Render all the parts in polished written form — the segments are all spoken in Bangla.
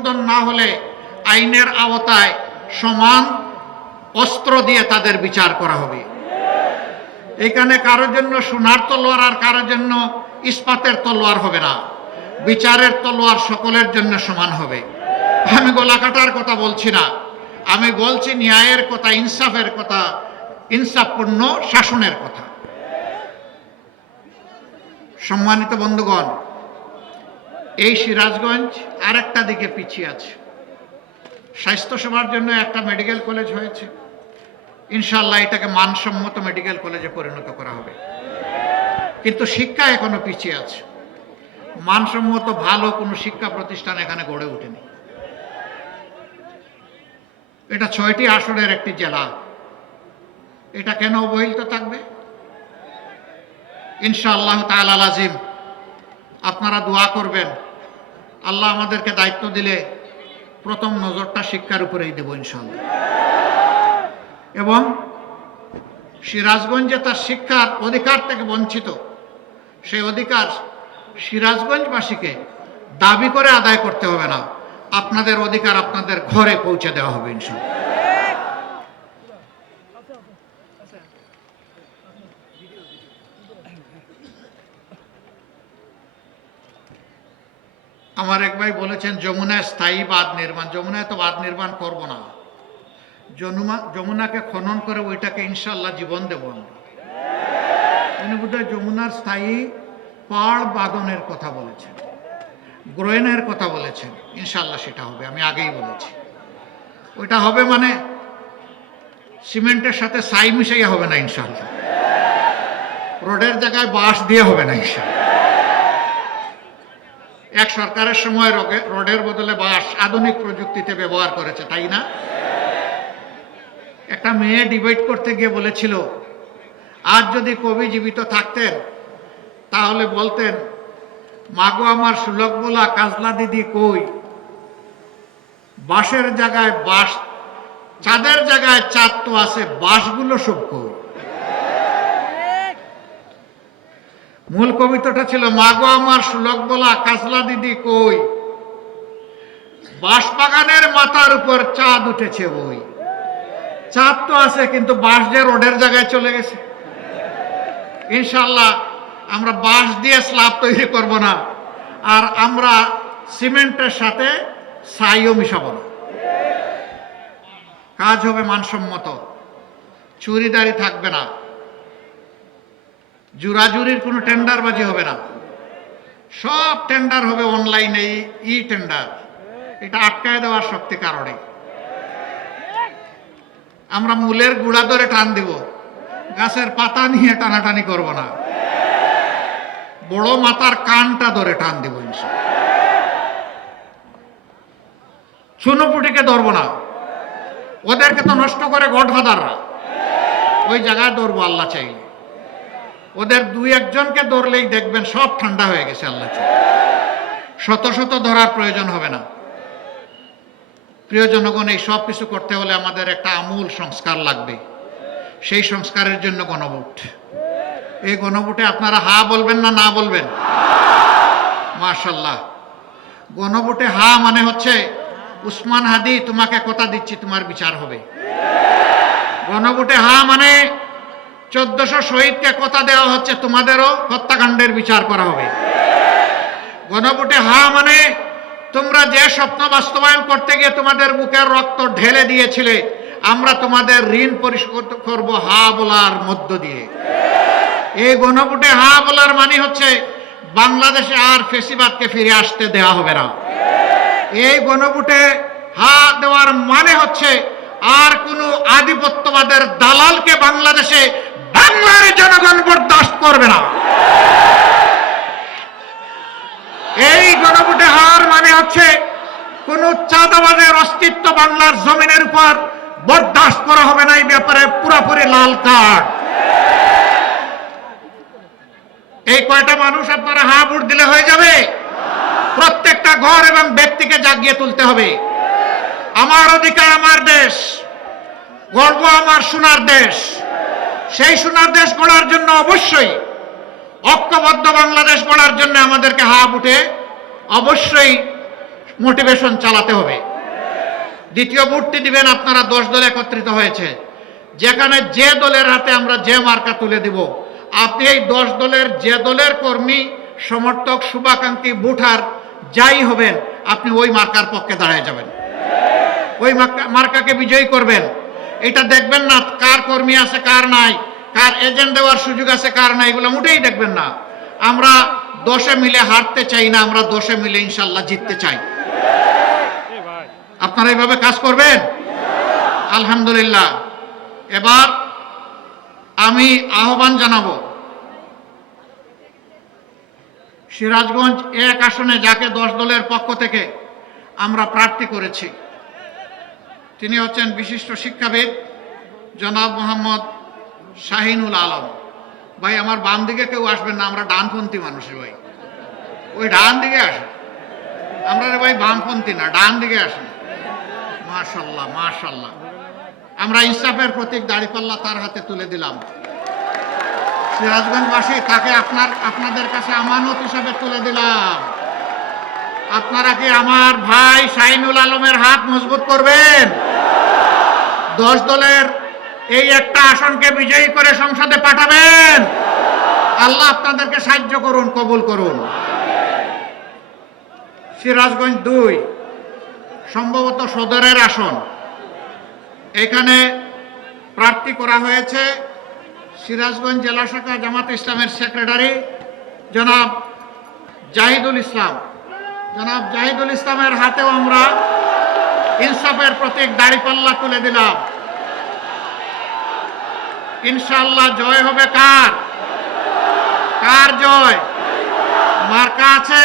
সংশোধন না হলে আইনের আওতায় সমান অস্ত্র দিয়ে তাদের বিচার করা হবে। এখানে কারোর জন্য সোনার তলোয়ার আর কারোর জন্য ইস্পাতের তলোয়ার হবে না, বিচারের তলোয়ার সকলের জন্য সমান হবে। আমি গলা কাটার কথা বলছি না, আমি বলছি ন্যায়ের কথা, ইনসাফের কথা, ইনসাফপূর্ণ শাসনের কথা। সম্মানিত বন্ধুগণ, এই সিরাজগঞ্জ আরেকটা দিকে পিছিয়ে আছে। স্বাস্থ্যসেবার জন্য একটা মেডিকেল কলেজ হয়েছে, ইনশাআল্লাহ এটাকে মানসম্মত মেডিকেল কলেজে পরিণত করা হবে। কিন্তু শিক্ষা এখনো পিছিয়ে আছে, মানসম্মত ভালো কোনো শিক্ষা প্রতিষ্ঠান এখানে গড়ে ওঠেনি। এটা ৬টি আসনের একটি জেলা, এটা কেন অবহেলিত থাকবে? ইনশাআল্লাহ তাআলা আজিম আপনারা দোয়া করবেন, আল্লাহ আমাদেরকে দায়িত্ব দিলে প্রথম নজরটা শিক্ষার উপরেই দেব ইনশাআল্লাহ। এবং সিরাজগঞ্জে তার শিক্ষার অধিকার থেকে বঞ্চিত, সেই অধিকার সিরাজগঞ্জবাসীকে দাবি করে আদায় করতে হবে না, আপনাদের অধিকার আপনাদের ঘরে পৌঁছে দেওয়া হবে ইনশাআল্লাহ। আমার এক ভাই বলেছেন যমুনায় স্থায়ী বাঁধ নির্মাণ। যমুনায় তো বাঁধ নির্মাণ করব না, যমুনাকে খনন করে ওইটাকে ইনশাআল্লাহ জীবন দেব আমরা। উনি বোধহয় যমুনার স্থায়ী পাড় বাঁধনের কথা বলেছেন, গ্রহণের কথা বলেছেন। ইনশাআল্লাহ সেটা হবে, আমি আগেই বলেছি। ওইটা হবে মানে সিমেন্টের সাথে ছাই মিশাইয়া হবে না ইনশাআল্লাহ, রোডের জায়গায় বাঁশ দিয়ে হবে না ইনশাআল্লাহ। এক সরকারের সময় রোডের বদলে বাঁশ আধুনিক প্রযুক্তিতে ব্যবহার করেছে, তাই না? একটা মেয়ে ডিবেট করতে গিয়ে বলেছিল, আজ যদি কবি জীবিত থাকতেন তাহলে বলতেন, মাগো আমার সুলক বলা কাজলা দিদি কই, বাঁশের জায়গায় বাঁশ, চাঁদের জায়গায় চাঁদ তো আছে, বাঁশগুলো সব কই। মূল কবিতাটা ছিল, মাগো আমার সুলক বলা কাজলা দিদি কই, বাঁশ বাগানের মাথার উপর চাঁদ উঠেছে বই। চাঁদ তো আছে কিন্তু বাঁশ যে রোডের জায়গায় চলে গেছে। ইনশাআল্লাহ আমরা বাঁশ দিয়ে স্ল্যাব তৈরি করব না, আর আমরা সিমেন্টের সাথে ছাইও মিশাবো না। কাজ হবে মানসম্মত, চুরিদারি থাকবে না, জুরাজুরির কোনো টেন্ডারবাজি হবে না, সব টেন্ডার হবে অনলাইনে, ই টেন্ডার। এটা আটকায় দেওয়ার শক্তি কারণে আমরা মূলের গুড়া ধরে টান দিব, গাছের পাতা নিয়ে টানাটানি করব না, বড় মাথার কানটা ধরে টান দিব ইনশাআল্লাহ। চুনোপুটিকে ধরব না, ওদেরকে তো নষ্ট করে গডফাদাররা, ওই জায়গায় ধরবো আল্লাহ চাইলে। ওদের দুই একজনকে ধরলেই দেখবেন সব ঠান্ডা হয়ে গেছে আল্লাহ চাইলে, শত শত ধরার প্রয়োজন হবে না। প্রিয় জনগণ, এই সব কিছু করতে হলে আমাদের একটা আমূল সংস্কার লাগবে। সেই সংস্কারের জন্য গণভোট। এই গণভোটে আপনারা হা বলবেন না না বলবেন? মাশাআল্লাহ। গণভোটে হা মানে হচ্ছে, উসমান হাদি তোমাকে কথা দিচ্ছি তোমার বিচার হবে। গণভোটে হা মানে 1400 শহীদকে কথা দেওয়া হচ্ছে তোমাদেরও হত্যাকাণ্ডের বিচার করা হবে। গণভোটে হা মানে তোমরা যে স্বপ্ন বাস্তবায়ন করতে গিয়ে তোমাদের বুকের রক্ত ঢেলে দিয়েছিলে, আমরা তোমাদের ঋণ পরিশোধ করব হা বলার মধ্য দিয়ে। এই গণভোটে হা বলার মানে হচ্ছে বাংলাদেশে আর ফেসিবাদকে ফিরে আসতে দেওয়া হবে না। এই গণভোটে হা দেওয়ার মানে হচ্ছে আর কোনো আধিপত্যবাদের দালালকে বাংলাদেশে বাংলার জনগণ বরদাস্ত করবে না। এই গণভোটে হার মানে হচ্ছে কোন চাঁদাবাজের অস্তিত্ব বাংলার জমিনের উপর বরদাস্ত করা হবে না। এই ব্যাপারে পুরোপুরি লাল কার্ড। এই কয়টা মানুষ আপনারা হা ভোট দিলে হয়ে যাবে? প্রত্যেকটা ঘর এবং ব্যক্তিকে জাগিয়ে তুলতে হবে। আমার অধিকার আমার দেশ, গর্ব আমার সোনার দেশ। সেই সোনার দেশ গড়ার জন্য অবশ্যই ঐক্যবদ্ধ বাংলাদেশ গড়ার জন্য আমাদেরকে হা ভোটে অবশ্যই মোটিভেশন চালাতে হবে। দ্বিতীয় ভোটটি দিবেন আপনারা 10 দল একত্রিত হয়েছে, যেখানে যে দলের হাতে আমরা যে মার্কা তুলে দিব, আপনি এই 10 দলের যে দলের কর্মী, সমর্থক, শুভাকাঙ্ক্ষী, ভোটার যাই হবেন, আপনি ওই মার্কার পক্ষে দাঁড়ায় যাবেন, ওই মার্কাকে বিজয়ী করবেন। এটা দেখবেন না কার কর্মী আছে কার নাই, কার এজেন্ট দেওয়ার সুযোগ আছে কার নাই, এগুলো মোটেই দেখবেন না। আমরা 10-এ মিলে হারতে চাই না, আমরা 10-এ মিলে ইনশাল্লাহ জিততে চাই। আপনারা এইভাবে কাজ করবেন? আলহামদুলিল্লাহ। এবার আমি আহ্বান জানাবো, সিরাজগঞ্জ 1 আসনে যাকে 10 দলের পক্ষ থেকে আমরা প্রার্থী করেছি, তিনি হচ্ছেন বিশিষ্ট শিক্ষাবিদ জনাব মোহাম্মদ শাহিনুল আলম। ভাই আমার বাম দিকে কেউ আসবেন না, আমরা ডানপন্থী মানুষ ভাই, ওই ডান দিকে আসেন। আমরা ভাই বামপন্থী না, ডান দিকে আসেন। মাশাল্লাহ মাশাল্লাহ। আমরা ইনসাফের প্রতীক দাঁড়িপাল্লা তার হাতে তুলে দিলাম। সিরাজগঞ্জবাসী তাকে আপনাদের কাছে আমানত হিসাবে তুলে দিলাম। আপনারা কি আমার ভাই শাহিনুল আলমের হাত মজবুত করবেন? 10 দলের এই একটা আসনকে বিজয়ী করে সংসদে পাঠাবেন। আল্লাহ আপনাদেরকে সাহায্য করুন, কবুল করুন। সিরাজগঞ্জ 2 সম্ভবত সদরের আসন, এখানে প্রার্থী করা হয়েছে সিরাজগঞ্জ জেলা শাখা জামাতে ইসলামের সেক্রেটারি জনাব জাহিদুল ইসলাম। জনাব জাহিদুল ইসলামের হাতেও আমরা ইনসাফের প্রতীক দাঁড়িপাল্লা তুলে দিলাম। ইনশাআল্লাহ জয় হবে কার? কার জয়? মার্কা আছে?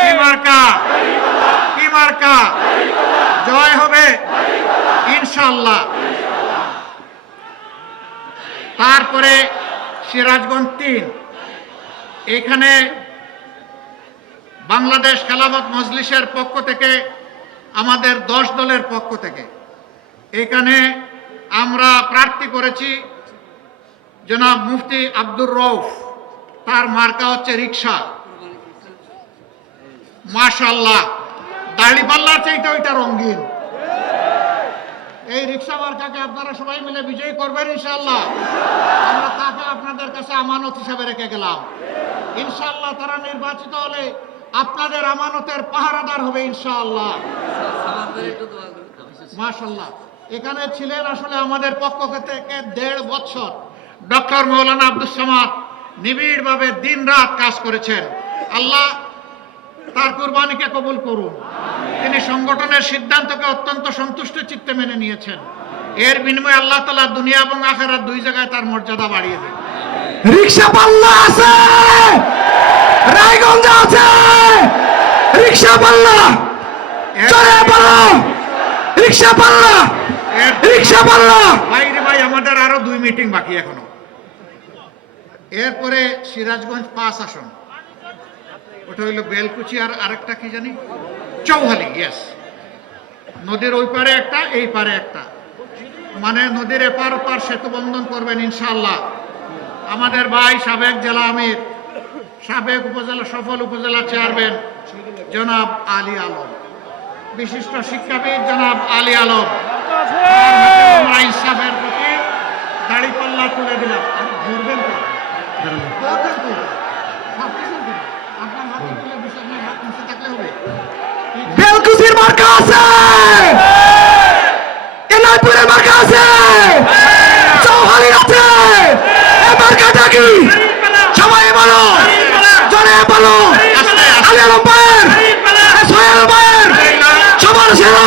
কি মার্কা? কি মার্কা? জয় হবে ইনশাআল্লাহ। তারপরে সিরাজগঞ্জ 3, এখানে বাংলাদেশ খেলাফত মজলিসের পক্ষ থেকে আমাদের 10 দলের পক্ষ থেকে এখানে আমরা প্রার্থী করেছি জনাব মুফতি আব্দুর রউফ। তার মার্কা হচ্ছে রিকশা। মাশাআল্লাহ, দাড়িপাল্লার চাইতে ওইটা রঙিন। এই রিকশা মার্কাকে আপনারা সবাই মিলে বিজয়ী করবেন ইনশাআল্লাহ। আমরা তাকে আপনাদের কাছে আমানত হিসাবে রেখে গেলাম। ইনশাআল্লাহ তারা নির্বাচিত হলে আপনাদের আমানতের পাহারাদার হবে ইনশাআল্লাহ। মাশাআল্লাহ। এখানে ছিলেন আসলে আমাদের পক্ষ থেকে 1.5 বছর ডক্টর মৌলানা আব্দুস সামাদ, নিবিড়ভাবে দিন রাত কাজ করেছেন। আল্লাহ তার কুরবানিকে কবুল করুন। তিনি সংগঠনের সিদ্ধান্তকে অত্যন্ত সন্তুষ্ট চিত্তে মেনে নিয়েছেন। এর বিনিময়ে আল্লাহ তাআলা দুনিয়া এবং আখিরাত 2 জায়গায় তার মর্যাদা বাড়িয়ে দেন। রিকশা পাল্লা আছে, রায়গঞ্জ আছে, রিকশা পাল্লা, চলে পাল্লা, রিকশা পাল্লা, রিকশা পাল্লা। ভাই আমাদের আরো 2 মিটিং বাকি এখনো। এরপরে সিরাজগঞ্জ 5 আসন, ওটা হইল বেলকুচি আর আরেকটা কি জানি চৌহালি। ইয়েস, নদীর ওই পারে একটা, এই পারে একটা, মানে নদীর এপার ওপার সেতু বন্ধন করবেন ইনশাআল্লাহ আমাদের ভাই সাবেক জেলা আমির, সাবেক উপজেলা সফল উপজেলা চেয়ারম্যান জনাব আলী আলম, বিশিষ্ট শিক্ষাবিদ জনাব আলী আলম। আমরা ইনসাফের প্রতি দাড়িপাল্লা তুলে দিলাম। ধরবেন তো? ধরবেন তো? ভাবতেছেন তো? আপনার হাতে তুলে বিষয় আপনার হাত নিচে থাকলে হবে। বেলকুচির মার্কা আছে, এনায়তপুরের মার্কা আছে, চৌহালির আছে। এই মার্কাটা কি? সবাই বলো, জনে বলো। আলী আলম ভাইয়ের, সোহেল ভাইয়ের, সবার সেরা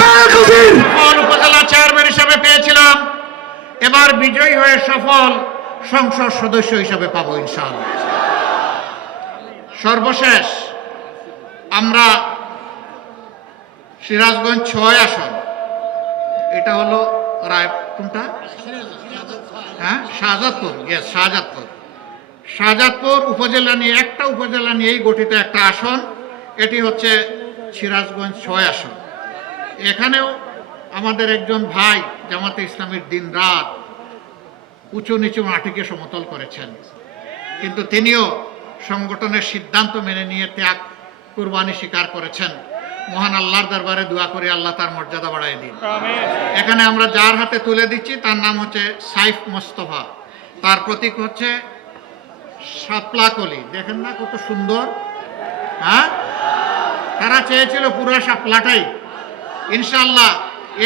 বেলকুচির উপজেলা চেয়ারম্যান হিসাবে পেয়েছিলাম, এবার বিজয়ী হয়ে সফল সংসদ সদস্য হিসাবে পাবো ইনশাআল্লাহ। সর্বশেষ আমরা সিরাজগঞ্জ 6 আসন, এটা হলো রায় কোনটা? হ্যাঁ, শাহজাদপুর। ইয়েস, শাহজাদপুর। শাহজাদপুর উপজেলা নিয়ে, একটা উপজেলা নিয়েই গঠিত একটা আসন। এটি হচ্ছে সিরাজগঞ্জ 6 আসন। এখানেও আমাদের একজন ভাই জামাতে ইসলামীর দিন রাত উঁচু নিচু মাটিকে সমতল করেছেন, কিন্তু তিনিও সংগঠনের সিদ্ধান্ত মেনে নিয়ে ত্যাগ কুরবানি স্বীকার করেছেন। মহান আল্লাহর দরবারে দোয়া করে আল্লাহ তার মর্যাদা বাড়ায় দিন। এখানে আমরা যার হাতে তুলে দিচ্ছি তার নাম হচ্ছে সাইফ মোস্তফা, তার প্রতীক হচ্ছে শাপলা কলি। দেখেন না কত সুন্দর, হ্যাঁ? তারা চেয়েছিল পুরো শাপলাটাই। ইনশাআল্লাহ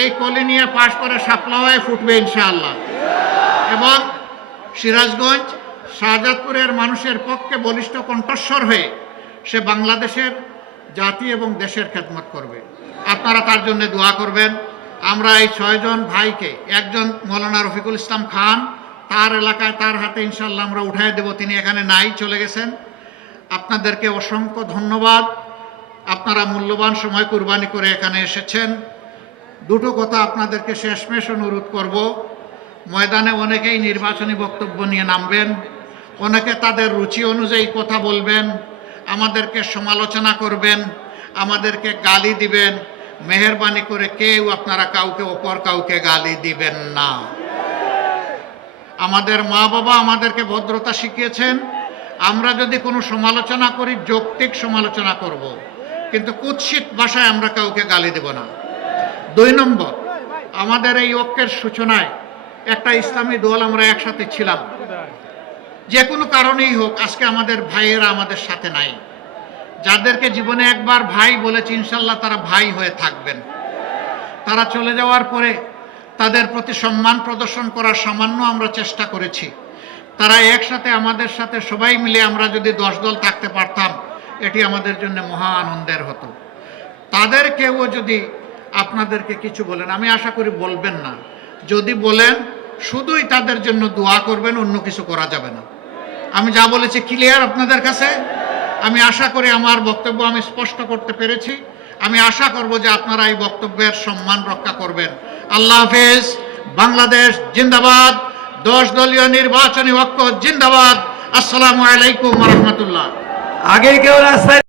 এই কলি নিয়ে পাশ করে শাপলা হয়ে ফুটবে ইনশাআল্লাহ। এবং সিরাজগঞ্জ শাহজাদপুরের মানুষের পক্ষে বলিষ্ঠ কণ্ঠস্বর হয়ে সে বাংলাদেশের জাতি এবং দেশের খেদমত করবে। আপনারা তার জন্য দোয়া করবেন। আমরা এই 6 জন ভাইকে, একজন মৌলানা রফিকুল ইসলাম খান, তার এলাকায় তার হাতে ইনশাআল্লাহ আমরা উঠাই দেব। তিনি এখানে নাই, চলে গেছেন। আপনাদেরকে অসংখ্য ধন্যবাদ। আপনারা মূল্যবান সময় কুরবানি করে এখানে এসেছেন। দুটো কথা আপনাদেরকে শেষমেশ অনুরোধ করব। ময়দানে অনেকেই নির্বাচনী বক্তব্য নিয়ে নামবেন, অনেকে তাদের রুচি অনুযায়ী কথা বলবেন, আমাদেরকে সমালোচনা করবেন, আমাদেরকে গালি দিবেন। মেহেরবানি করে কেউ আপনারা কাউকে অপর কাউকে গালি দিবেন না। আমাদের মা বাবা আমাদেরকে ভদ্রতা শিখিয়েছেন। আমরা যদি কোনো সমালোচনা করি যৌক্তিক সমালোচনা করব, কিন্তু কুৎসিত ভাষায় আমরা কাউকে গালি দেব না। 2 নম্বর, আমাদের এই ঐক্যের সূচনায় একটা ইসলামী দল আমরা একসাথে ছিলাম। যে কোনো কারণেই হোক আজকে আমাদের ভাইয়েরা আমাদের সাথে নাই। যাদেরকে জীবনে একবার ভাই বলেছি ইনশাল্লাহ তারা ভাই হয়ে থাকবেন। তারা চলে যাওয়ার পরে তাদের প্রতি সম্মান প্রদর্শন করার সামান্য আমরা চেষ্টা করেছি। তারা একসাথে আমাদের সাথে সবাই মিলে আমরা যদি 10 দল থাকতে পারতাম এটি আমাদের জন্য মহা আনন্দের হতো। তাদের কেউ যদি আপনাদেরকে কিছু বলেন, আমি আশা করি বলবেন না। যদি বলেন শুধুই তাদের জন্য দোয়া করবেন, অন্য কিছু করা যাবে না। আমি যা বলেছি ক্লিয়ার আপনাদের কাছে? আমি আশা করি আমার বক্তব্য আমি স্পষ্ট করতে পেরেছি। আমি আশা করব যে আপনারা এই বক্তব্যের সম্মান রক্ষা করবেন। আল্লাহ হাফেজ। বাংলাদেশ জিন্দাবাদ। 10 দলীয় নির্বাচনী ঐক্য জিন্দাবাদ। আসসালামু আলাইকুম ওয়া রাহমাতুল্লাহ। আগে কেউ রাস্তায়